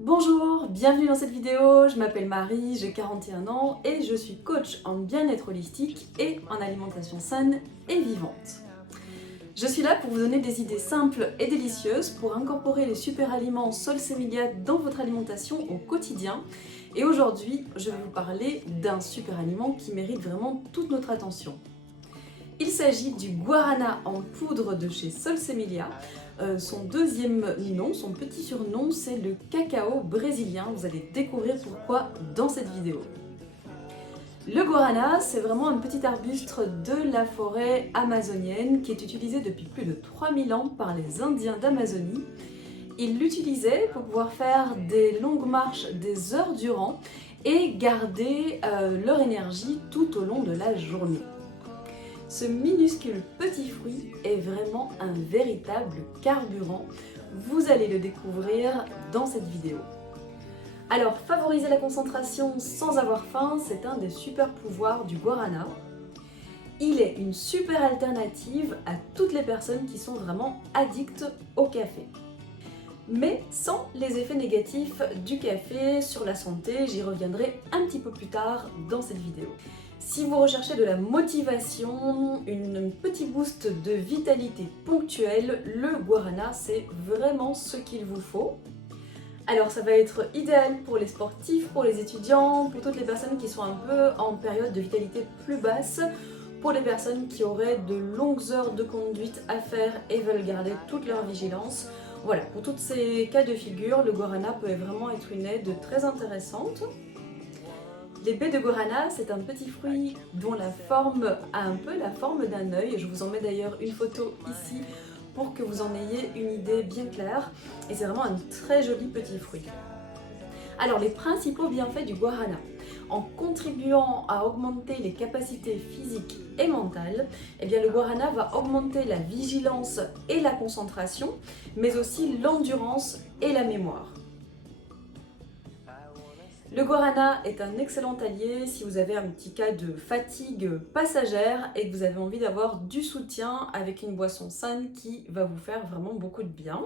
Bonjour, bienvenue dans cette vidéo, je m'appelle Marie, j'ai 41 ans et je suis coach en bien-être holistique et en alimentation saine et vivante. Je suis là pour vous donner des idées simples et délicieuses pour incorporer les super aliments Solsemilia dans votre alimentation au quotidien. Et aujourd'hui, je vais vous parler d'un super aliment qui mérite vraiment toute notre attention. Il s'agit du guarana en poudre de chez Solsemilia. Son deuxième nom, son petit surnom, c'est le cacao brésilien. Vous allez découvrir pourquoi dans cette vidéo. Le guarana, c'est vraiment un petit arbuste de la forêt amazonienne qui est utilisé depuis plus de 3000 ans par les Indiens d'Amazonie. Ils l'utilisaient pour pouvoir faire des longues marches des heures durant et garder leur énergie tout au long de la journée. Ce minuscule petit fruit est vraiment un véritable carburant. Vous allez le découvrir dans cette vidéo. Alors, favoriser la concentration sans avoir faim, c'est un des super pouvoirs du guarana. Il est une super alternative à toutes les personnes qui sont vraiment addictes au café. Mais sans les effets négatifs du café sur la santé, j'y reviendrai un petit peu plus tard dans cette vidéo. Si vous recherchez de la motivation, un petit boost de vitalité ponctuelle, le guarana c'est vraiment ce qu'il vous faut. Alors ça va être idéal pour les sportifs, pour les étudiants, pour toutes les personnes qui sont un peu en période de vitalité plus basse, pour les personnes qui auraient de longues heures de conduite à faire et veulent garder toute leur vigilance. Voilà, pour tous ces cas de figure, le guarana peut vraiment être une aide très intéressante. Les baies de guarana, c'est un petit fruit dont la forme a un peu la forme d'un œil. Je vous en mets d'ailleurs une photo ici pour que vous en ayez une idée bien claire. Et c'est vraiment un très joli petit fruit. Alors les principaux bienfaits du guarana. En contribuant à augmenter les capacités physiques et mentales, eh bien le guarana va augmenter la vigilance et la concentration, mais aussi l'endurance et la mémoire. Le guarana est un excellent allié si vous avez un petit cas de fatigue passagère et que vous avez envie d'avoir du soutien avec une boisson saine qui va vous faire vraiment beaucoup de bien.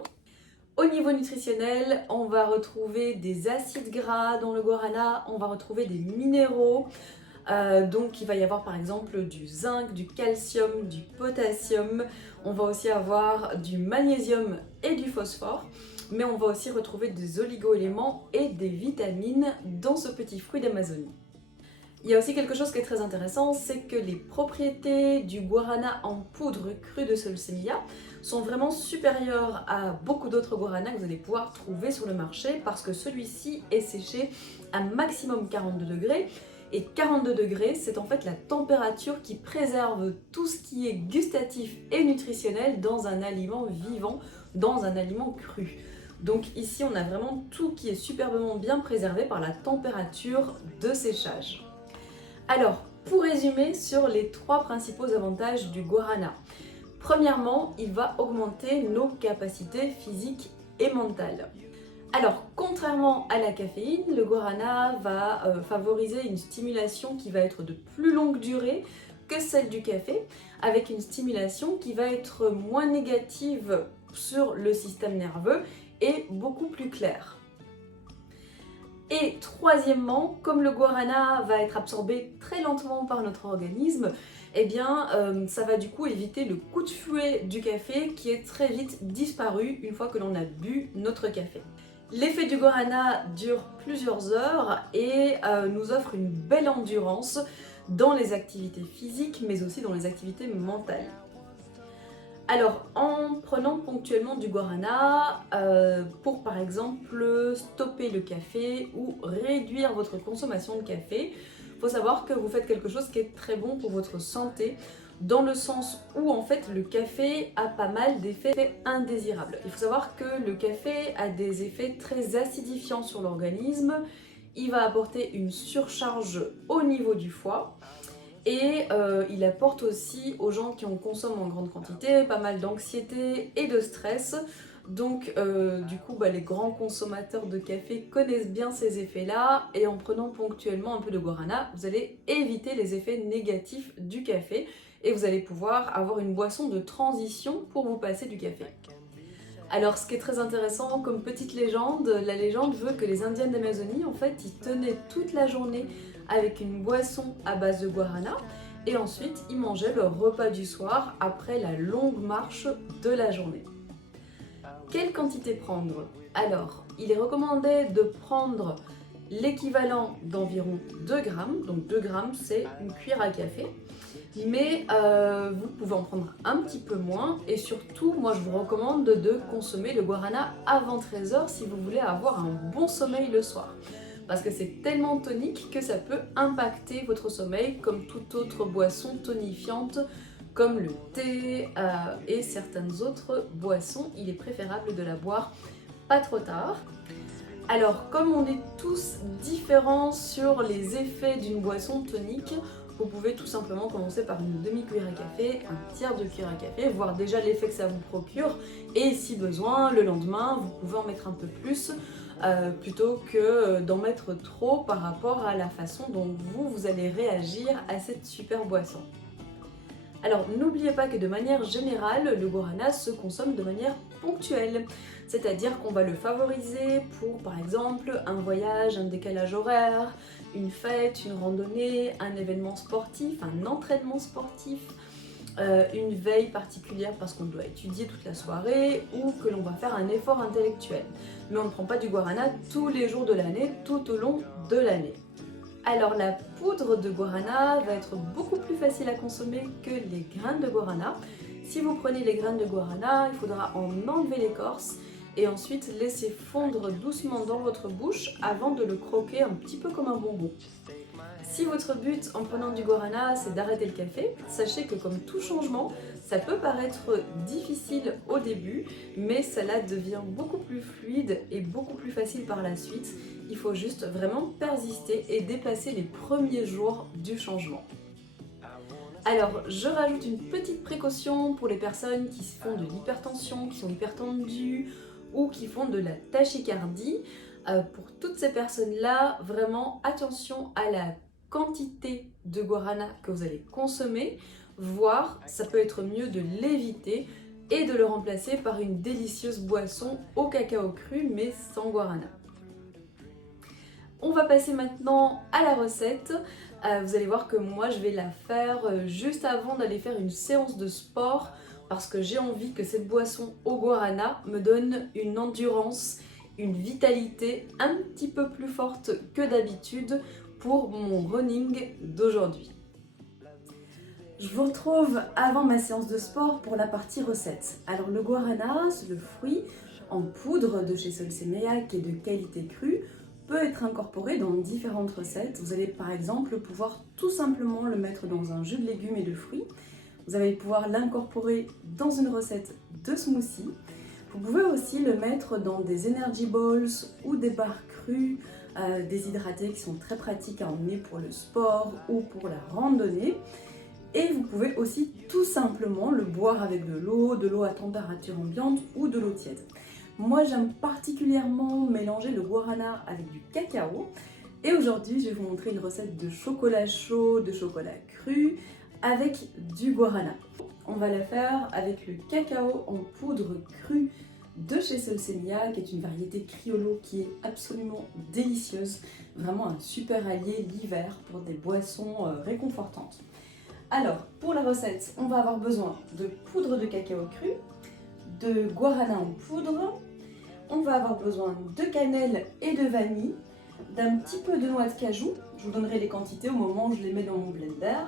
Au niveau nutritionnel, on va retrouver des acides gras dans le guarana, on va retrouver des minéraux. Donc il va y avoir par exemple du zinc, du calcium, du potassium. On va aussi avoir du magnésium et du phosphore. Mais on va aussi retrouver des oligo-éléments et des vitamines dans ce petit fruit d'Amazonie. Il y a aussi quelque chose qui est très intéressant, c'est que les propriétés du guarana en poudre crue de Solsemilia sont vraiment supérieures à beaucoup d'autres guaranas que vous allez pouvoir trouver sur le marché parce que celui-ci est séché à maximum 42 degrés. Et 42 degrés, c'est en fait la température qui préserve tout ce qui est gustatif et nutritionnel dans un aliment vivant, dans un aliment cru. Donc ici, on a vraiment tout qui est superbement bien préservé par la température de séchage. Alors, pour résumer sur les trois principaux avantages du guarana. Premièrement, il va augmenter nos capacités physiques et mentales. Alors, contrairement à la caféine, le guarana va favoriser une stimulation qui va être de plus longue durée que celle du café, avec une stimulation qui va être moins négative sur le système nerveux et beaucoup plus claire. Et troisièmement, comme le guarana va être absorbé très lentement par notre organisme, eh bien ça va du coup éviter le coup de fouet du café qui est très vite disparu une fois que l'on a bu notre café. L'effet du guarana dure plusieurs heures et nous offre une belle endurance dans les activités physiques mais aussi dans les activités mentales. Alors, en prenant ponctuellement du guarana pour par exemple stopper le café ou réduire votre consommation de café, il faut savoir que vous faites quelque chose qui est très bon pour votre santé dans le sens où en fait le café a pas mal d'effets indésirables. Il faut savoir que le café a des effets très acidifiants sur l'organisme, il va apporter une surcharge au niveau du foie. Et il apporte aussi aux gens qui en consomment en grande quantité pas mal d'anxiété et de stress. Donc du coup les grands consommateurs de café connaissent bien ces effets-là et en prenant ponctuellement un peu de guarana, vous allez éviter les effets négatifs du café et vous allez pouvoir avoir une boisson de transition pour vous passer du café. Alors ce qui est très intéressant comme petite légende, la légende veut que les Indiens d'Amazonie, en fait, ils tenaient toute la journée avec une boisson à base de guarana et ensuite ils mangeaient leur repas du soir après la longue marche de la journée. Quelle quantité prendre? Alors, il est recommandé de prendre l'équivalent d'environ 2 grammes, donc 2 grammes c'est une cuillère à café, mais vous pouvez en prendre un petit peu moins et surtout moi je vous recommande de consommer le guarana avant 13h si vous voulez avoir un bon sommeil le soir. Parce que c'est tellement tonique que ça peut impacter votre sommeil comme toute autre boisson tonifiante comme le thé et certaines autres boissons. Il est préférable de la boire pas trop tard. Alors comme on est tous différents sur les effets d'une boisson tonique, vous pouvez tout simplement commencer par une demi-cuillère à café, un tiers de cuillère à café, voir déjà l'effet que ça vous procure et si besoin, le lendemain, vous pouvez en mettre un peu plus plutôt que d'en mettre trop par rapport à la façon dont vous allez réagir à cette super boisson. Alors n'oubliez pas que de manière générale, le guarana se consomme de manière ponctuelle, c'est-à-dire qu'on va le favoriser pour par exemple un voyage, un décalage horaire, une fête, une randonnée, un événement sportif, un entraînement sportif, une veille particulière parce qu'on doit étudier toute la soirée ou que l'on va faire un effort intellectuel. Mais on ne prend pas du guarana tous les jours de l'année, tout au long de l'année. Alors la poudre de guarana va être beaucoup plus facile à consommer que les graines de guarana. Si vous prenez les graines de guarana, il faudra en enlever l'écorce et ensuite laisser fondre doucement dans votre bouche avant de le croquer un petit peu comme un bonbon. Si votre but en prenant du guarana c'est d'arrêter le café, sachez que comme tout changement, ça peut paraître difficile au début, mais cela devient beaucoup plus fluide et beaucoup plus facile par la suite. Il faut juste vraiment persister et dépasser les premiers jours du changement. Alors, je rajoute une petite précaution pour les personnes qui font de l'hypertension, qui sont hypertendues ou qui font de la tachycardie. Pour toutes ces personnes-là, vraiment attention à la quantité de guarana que vous allez consommer, voire ça peut être mieux de l'éviter et de le remplacer par une délicieuse boisson au cacao cru mais sans guarana. On va passer maintenant à la recette. Vous allez voir que moi je vais la faire juste avant d'aller faire une séance de sport parce que j'ai envie que cette boisson au guarana me donne une endurance, une vitalité un petit peu plus forte que d'habitude pour mon running d'aujourd'hui. Je vous retrouve avant ma séance de sport pour la partie recette. Alors le guarana, c'est le fruit en poudre de chez Solsemilla qui est de qualité crue, peut être incorporé dans différentes recettes. Vous allez par exemple pouvoir tout simplement le mettre dans un jus de légumes et de fruits. Vous allez pouvoir l'incorporer dans une recette de smoothie. Vous pouvez aussi le mettre dans des energy balls ou des barres crues déshydratés qui sont très pratiques à emmener pour le sport ou pour la randonnée. Et vous pouvez aussi tout simplement le boire avec de l'eau à température ambiante ou de l'eau tiède. Moi j'aime particulièrement mélanger le guarana avec du cacao. Et aujourd'hui je vais vous montrer une recette de chocolat chaud, de chocolat cru avec du guarana. On va la faire avec le cacao en poudre crue de chez Solsemilla, qui est une variété criollo qui est absolument délicieuse, vraiment un super allié l'hiver pour des boissons réconfortantes. Alors, pour la recette, on va avoir besoin de poudre de cacao cru, de guarana en poudre, on va avoir besoin de cannelle et de vanille, d'un petit peu de noix de cajou, je vous donnerai les quantités au moment où je les mets dans mon blender.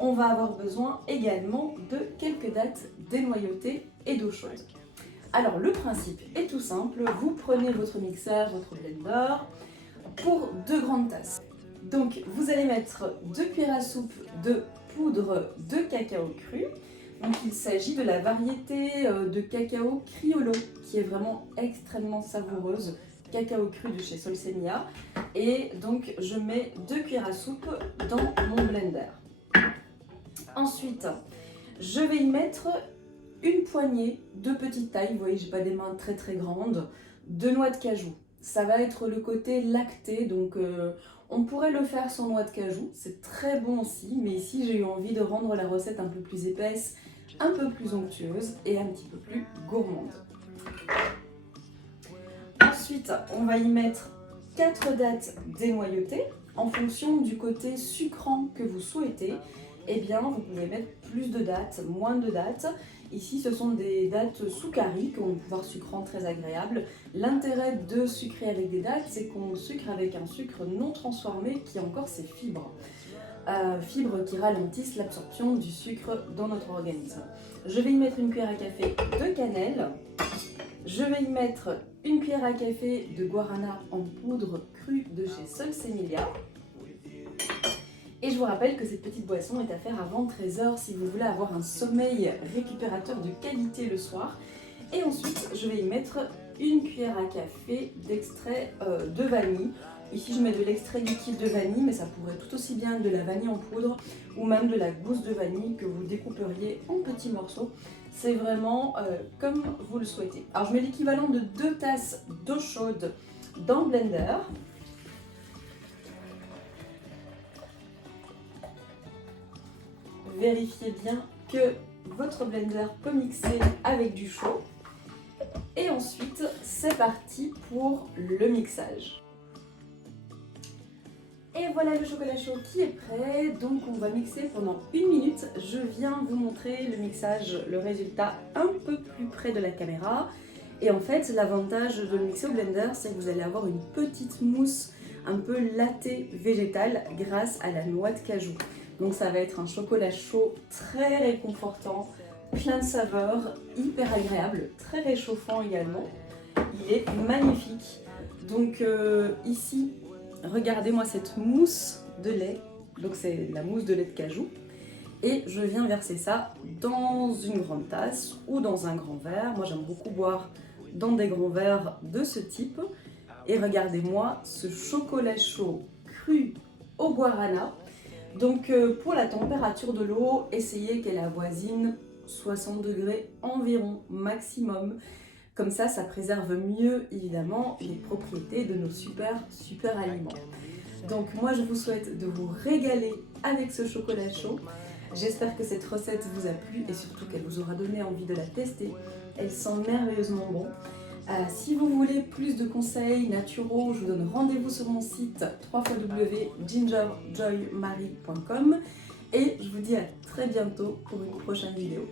On va avoir besoin également de quelques dattes dénoyautées et d'eau chaude. Alors le principe est tout simple, vous prenez votre mixeur, votre blender pour 2 grandes tasses. Donc vous allez mettre 2 cuillères à soupe de poudre de cacao cru. Donc il s'agit de la variété de cacao criollo qui est vraiment extrêmement savoureuse, cacao cru de chez Solsemilla. Et donc je mets 2 cuillères à soupe dans mon blender. Ensuite, je vais y mettre une poignée de petite taille, vous voyez, j'ai pas des mains très très grandes, de noix de cajou. Ça va être le côté lacté, donc on pourrait le faire sans noix de cajou, c'est très bon aussi, mais ici j'ai eu envie de rendre la recette un peu plus épaisse, un peu plus onctueuse et un petit peu plus gourmande. Ensuite, on va y mettre 4 dattes dénoyautées. En fonction du côté sucrant que vous souhaitez, eh bien, vous pouvez mettre plus de dattes, moins de dattes. Ici, ce sont des dattes sucari qui ont un pouvoir sucrant très agréable. L'intérêt de sucrer avec des dattes, c'est qu'on sucre avec un sucre non transformé qui a encore ses fibres. Fibres qui ralentissent l'absorption du sucre dans notre organisme. Je vais y mettre une cuillère à café de cannelle. Je vais y mettre une cuillère à café de guarana en poudre crue de chez Solsemilia. Et je vous rappelle que cette petite boisson est à faire avant 13h si vous voulez avoir un sommeil récupérateur de qualité le soir. Et ensuite, je vais y mettre une cuillère à café d'extrait de vanille. Ici, je mets de l'extrait liquide de vanille, mais ça pourrait tout aussi bien être de la vanille en poudre ou même de la gousse de vanille que vous découperiez en petits morceaux. C'est vraiment comme vous le souhaitez. Alors, je mets l'équivalent de 2 tasses d'eau chaude dans le blender. Vérifiez bien que votre blender peut mixer avec du chaud. Et ensuite, c'est parti pour le mixage. Et voilà le chocolat chaud qui est prêt. Donc on va mixer pendant 1 minute. Je viens vous montrer le mixage, le résultat un peu plus près de la caméra. Et en fait, l'avantage de le mixer au blender, c'est que vous allez avoir une petite mousse un peu lattée végétale grâce à la noix de cajou. Donc ça va être un chocolat chaud très réconfortant, plein de saveurs, hyper agréable, très réchauffant également. Il est magnifique. Donc ici, regardez-moi cette mousse de lait. Donc c'est la mousse de lait de cajou. Et je viens verser ça dans une grande tasse ou dans un grand verre. Moi j'aime beaucoup boire dans des grands verres de ce type. Et regardez-moi ce chocolat chaud cru au guarana. Donc pour la température de l'eau, essayez qu'elle avoisine 60 degrés environ maximum. Comme ça préserve mieux évidemment les propriétés de nos super aliments. Donc moi je vous souhaite de vous régaler avec ce chocolat chaud. J'espère que cette recette vous a plu et surtout qu'elle vous aura donné envie de la tester. Elle sent merveilleusement bon. Si vous voulez plus de conseils naturaux, je vous donne rendez-vous sur mon site www.gingerjoymarie.com et je vous dis à très bientôt pour une prochaine vidéo.